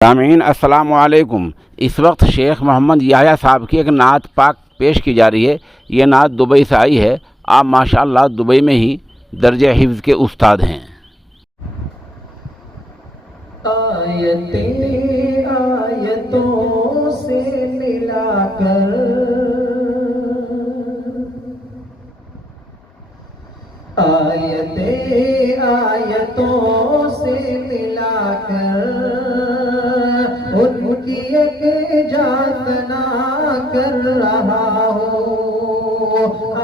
سامعین السلام علیکم۔ اس وقت شیخ محمد یحییٰ صاحب کی ایک نعت پاک پیش کی جا رہی ہے۔ یہ نعت دبئی سے آئی ہے۔ آپ ماشاءاللہ دبئی میں ہی درجہ حفظ کے استاد ہیں۔ آیتیں آیتوں سے ملا کر، آیتیں آیتوں سے ملا کر، ان کی ایک جاتنا کر رہا ہوں۔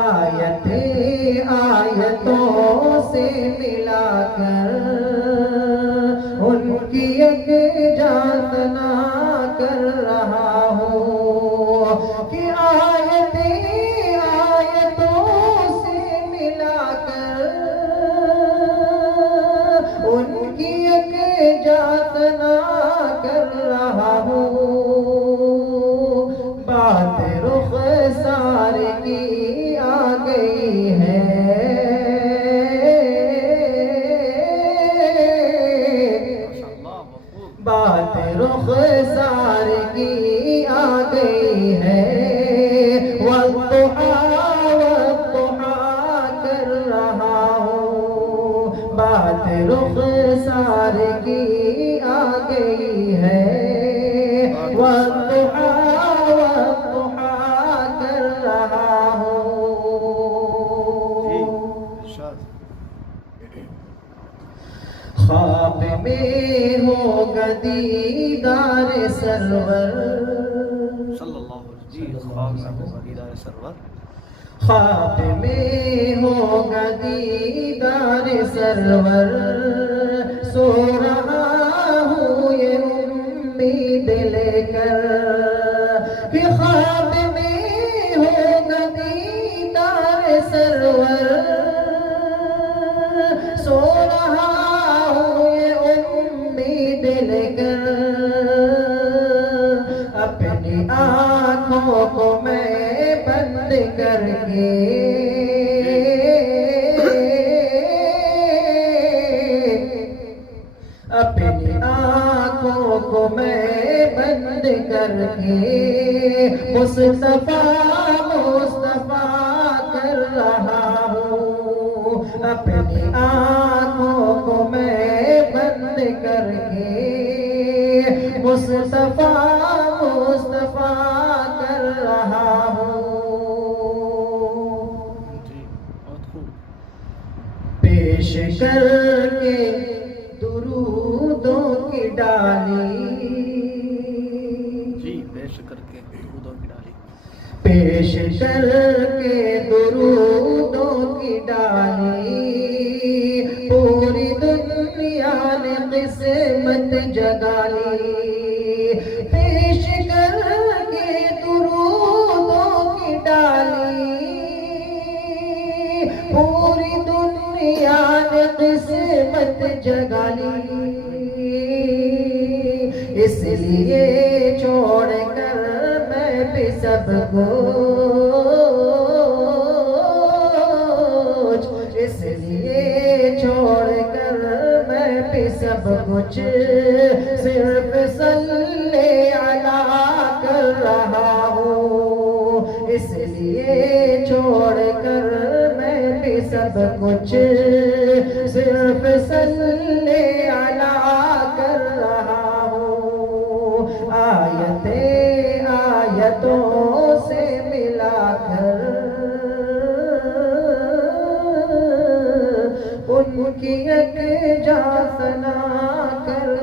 آیتیں آیتوں سے ملا کر، ان کی ایک جاتنا کر رہا ہوں کہ آیتیں آیتوں سے ملا کر، ان کی ایک جاتنا کر رہا ہوں۔ بات رخسار کی آ گئی ہے، بات رخسار کی آ گئی ہے، والضحیٰ والضحیٰ کر رہا ہوں۔ بات رخسار کی آ گئی ہے، والضحیٰ والضحیٰ کر رہا ہوں۔ خواب میں ہوگا دیدار سرور، خواب میں ہوگا دیدار سرور، سو رہا ہوں یہ امید لے کر کہ خواب میں ہوگا دیدار سرور، سو رہا ہوں یہ امید لے کر، اپنی آنکھوں کو میں بند کر کے، اپنی آنکھوں کو میں بند کر کے، مصطفیٰ مصطفیٰ کر رہا ہوں۔ اپنی آنکھوں کو میں بند کر کے، مصطفیٰ مصطفیٰ کر رہا ہوں۔ پیش کر کے درودوں کی ڈالی، پیش کر کے درودوں کی ڈالی، پیش کر کے درودوں کی ڈالی، پوری دنیا نے قسمت جگا لی، پیش کر کے درودوں کی ڈالی، پوری دنیا نے قسمت جگا لی، اس لیے چھوڑ کر میں بھی سب کچھ، اس لیے چھوڑ کر میں بھی سب کچھ، صرف صلی علیہ کر رہا ہوں، اس لیے چھوڑ کر میں بھی سب کچھ، صرف صلی علیہ کر رہا ہوں۔ آیتیں آیتوں سے ملا کر، ان کی ایک جاتنا کر